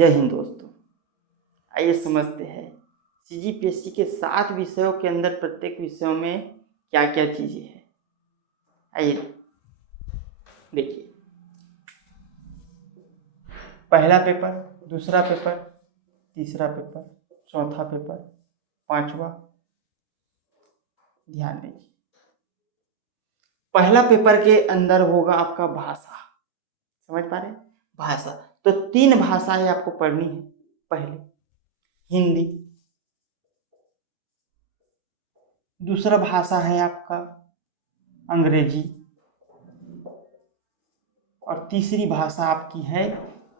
जय हिंद दोस्तों। आइए समझते हैं सीजीपीएससी के 7 विषयों के अंदर प्रत्येक विषयों में क्या क्या चीज़ें हैं। आइए देखिए, पहला पेपर, दूसरा पेपर, तीसरा पेपर, चौथा पेपर, पांचवा। ध्यान दीजिए, पहला पेपर के अंदर होगा आपका भाषा। समझ पा रहे हैं? भाषा, तो 3 भाषाएं आपको पढ़नी है। पहले हिंदी, दूसरा भाषा है आपका अंग्रेजी और तीसरी भाषा आपकी है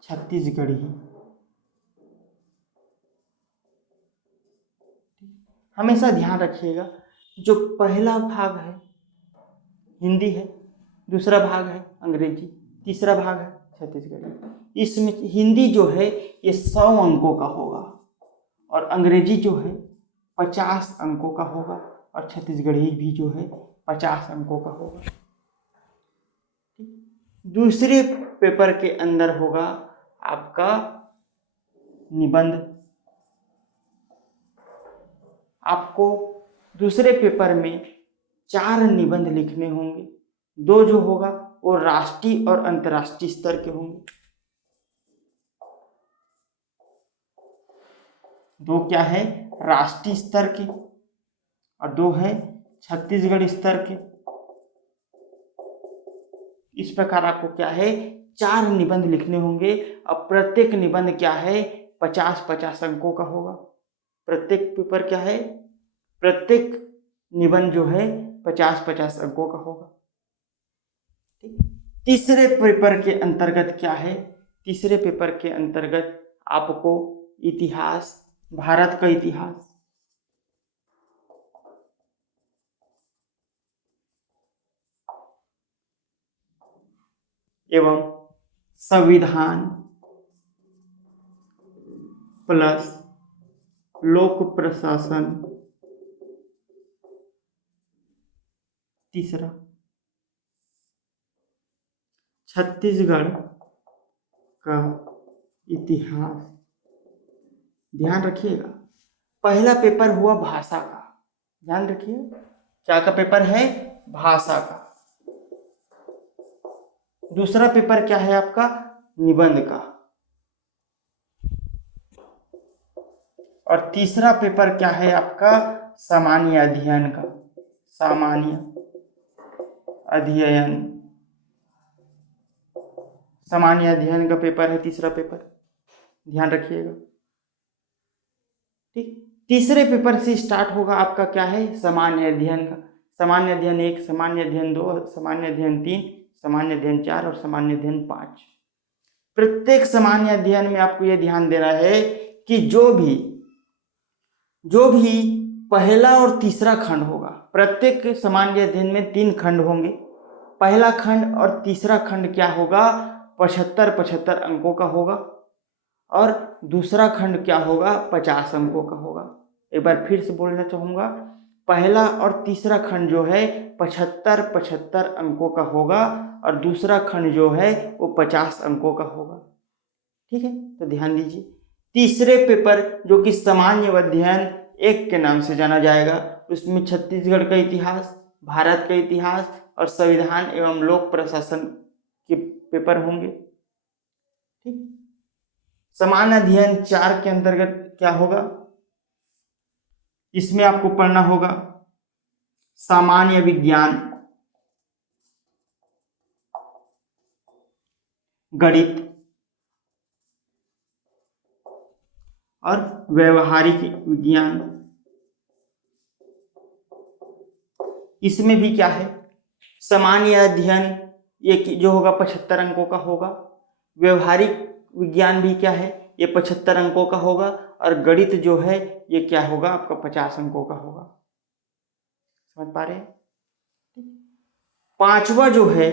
छत्तीसगढ़ी। हमेशा ध्यान रखिएगा, जो पहला भाग है हिंदी है, दूसरा भाग है अंग्रेजी, तीसरा भाग है छत्तीसगढ़ी। इसमें हिंदी जो है ये 100 अंकों का होगा और अंग्रेजी जो है 50 अंकों का होगा और छत्तीसगढ़ी भी जो है 50 अंकों का होगा। दूसरे पेपर के अंदर होगा आपका निबंध। आपको दूसरे पेपर में 4 निबंध लिखने होंगे। 2 जो होगा वो राष्ट्रीय और अंतर्राष्ट्रीय स्तर के होंगे। 2 क्या है राष्ट्रीय स्तर के और 2 है छत्तीसगढ़ स्तर के। इस प्रकार आपको क्या है 4 निबंध लिखने होंगे और प्रत्येक निबंध क्या है 50-50 अंकों का होगा। प्रत्येक पेपर क्या है, प्रत्येक निबंध जो है 50-50 अंकों का होगा। ठीक। तीसरे पेपर के अंतर्गत क्या है, तीसरे पेपर के अंतर्गत आपको इतिहास, भारत का इतिहास, एवं संविधान प्लस लोक प्रशासन, तीसरा छत्तीसगढ़ का इतिहास। ध्यान रखिएगा, पहला पेपर हुआ भाषा का, ध्यान रखिए क्या का पेपर है, भाषा का। दूसरा पेपर क्या है आपका, निबंध का। और तीसरा पेपर क्या है आपका, सामान्य अध्ययन का। सामान्य अध्ययन, सामान्य अध्ययन का पेपर है तीसरा पेपर, ध्यान रखिएगा। ठीक, तीसरे पेपर से स्टार्ट होगा आपका क्या है, सामान्य अध्ययन का। सामान्य अध्ययन 1, सामान्य अध्ययन 2, सामान्य अध्ययन 3, सामान्य अध्ययन 4 और सामान्य अध्ययन 5। प्रत्येक सामान्य अध्ययन में आपको यह ध्यान देना है कि जो भी पहला और तीसरा खंड होगा, प्रत्येक सामान्य अध्ययन में 3 खंड होंगे। पहला खंड और तीसरा खंड क्या होगा 75-75 अंकों का होगा और दूसरा खंड क्या होगा 50 अंकों का होगा। एक बार फिर से बोलना चाहूँगा, पहला और तीसरा खंड जो है 75-75 अंकों का होगा और दूसरा खंड जो है वो 50 अंकों का होगा। ठीक है, तो ध्यान दीजिए, तीसरे पेपर जो कि सामान्य अध्ययन 1 के नाम से जाना जाएगा, उसमें छत्तीसगढ़ का इतिहास, भारत का इतिहास और संविधान एवं लोक प्रशासन के पेपर होंगे। ठीक, सामान्य अध्ययन 4 के अंतर्गत क्या होगा, इसमें आपको पढ़ना होगा सामान्य विज्ञान, गणित और व्यवहारिक विज्ञान। इसमें भी क्या है, सामान्य अध्ययन ये जो होगा 75 अंकों का होगा, व्यवहारिक विज्ञान भी क्या है ये 75 अंकों का होगा और गणित जो है ये क्या होगा आपका 50 अंकों का होगा। समझ पा रहे हैं? पांचवा जो है,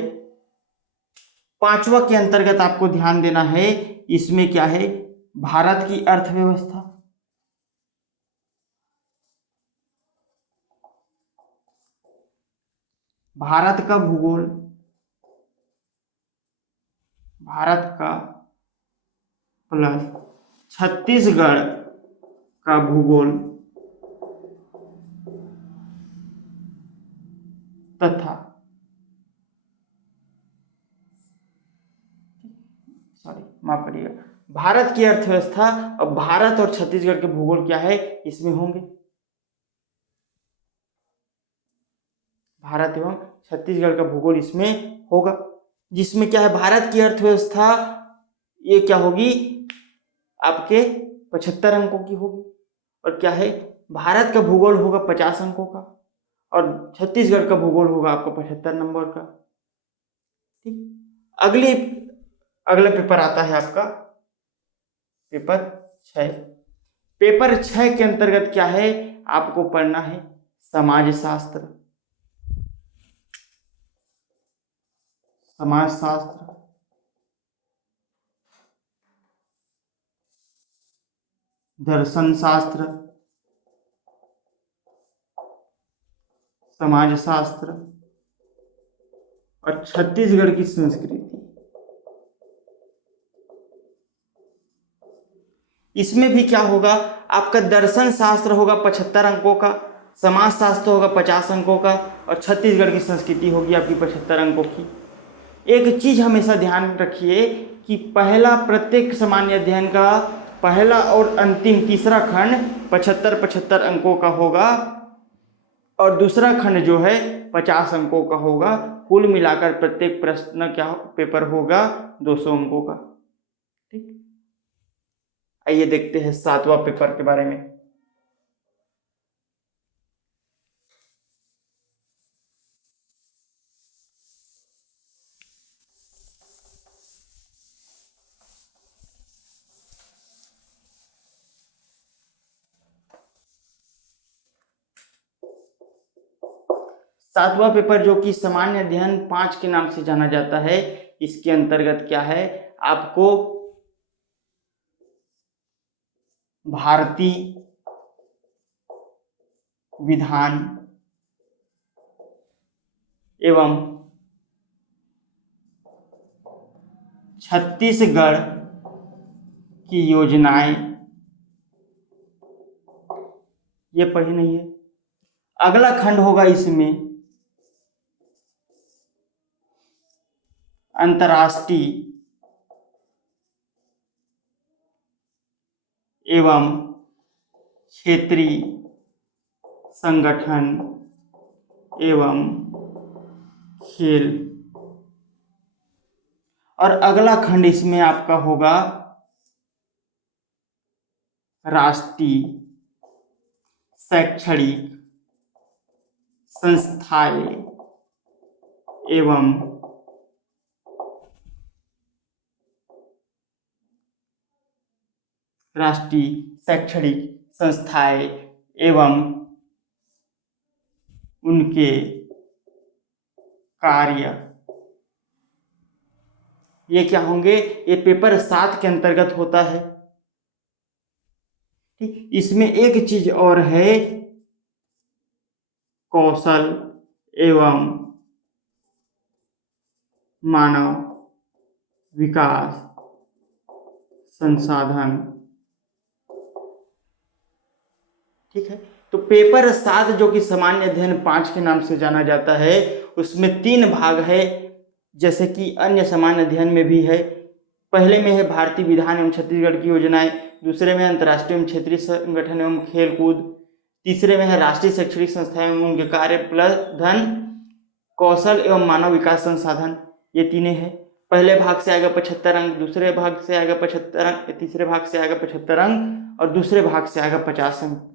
पांचवा के अंतर्गत आपको ध्यान देना है, इसमें क्या है भारत की अर्थव्यवस्था, भारत का भूगोल, भारत का प्लस छत्तीसगढ़ का भूगोल तथा माफ करिएगा, भारत की अर्थव्यवस्था और भारत और छत्तीसगढ़ के भूगोल क्या है इसमें होंगे। भारत एवं छत्तीसगढ़ का भूगोल इसमें होगा, जिसमें क्या है भारत की अर्थव्यवस्था ये क्या होगी आपके 75 अंकों की होगी, और क्या है भारत का भूगोल होगा 50 अंकों का, और छत्तीसगढ़ का भूगोल होगा आपका 75 नंबर का। ठीक, अगला पेपर आता है आपका पेपर 6। पेपर 6 के अंतर्गत क्या है आपको पढ़ना है समाजशास्त्र, समाजशास्त्र, दर्शन शास्त्र, समाजशास्त्र और छत्तीसगढ़ की संस्कृति। इसमें भी क्या होगा आपका दर्शन शास्त्र होगा 75 अंकों का, समाज शास्त्र होगा 50 अंकों का, और छत्तीसगढ़ की संस्कृति होगी आपकी 75 अंकों की। एक चीज हमेशा ध्यान रखिए कि पहला प्रत्येक सामान्य अध्ययन का पहला और अंतिम तीसरा खंड 75-75 अंकों का होगा, और दूसरा खंड जो है 50 अंकों का होगा। कुल मिलाकर प्रत्येक प्रश्न क्या पेपर होगा 200 अंकों का। ठीक, आइए देखते हैं 7वां पेपर के बारे में। सातवां पेपर जो कि सामान्य अध्ययन 5 के नाम से जाना जाता है, इसके अंतर्गत क्या है आपको भारतीय विधान एवं छत्तीसगढ़ की योजनाएं ये पढ़ी नहीं है। अगला खंड होगा इसमें अंतर्राष्ट्रीय एवं क्षेत्रीय संगठन एवं खेल, और अगला खंड इसमें आपका होगा राष्ट्रीय शैक्षणिक संस्थाएं एवं राष्ट्रीय शैक्षणिक संस्थाएं एवं उनके कार्य, ये क्या होंगे ये पेपर 7 के अंतर्गत होता है। ठीक, इसमें एक चीज और है कौशल एवं मानव विकास संसाधन। ठीक है, तो पेपर 7 जो कि सामान्य अध्ययन 5 के नाम से जाना जाता है, उसमें 3 भाग है, जैसे कि अन्य सामान्य अध्ययन में भी है। पहले में है भारतीय विधान एवं छत्तीसगढ़ की योजनाएं, दूसरे में अंतर्राष्ट्रीय एवं क्षेत्रीय संगठन एवं खेलकूद, तीसरे में है राष्ट्रीय शैक्षणिक संस्थाएं एवं उनके कार्य प्लस धन कौशल एवं मानव विकास संसाधन, ये तीनों है। पहले भाग से आएगा 75 अंक, दूसरे भाग से आएगा 75 अंक, तीसरे भाग से आएगा 75 अंक, और दूसरे भाग से आएगा 50 अंक।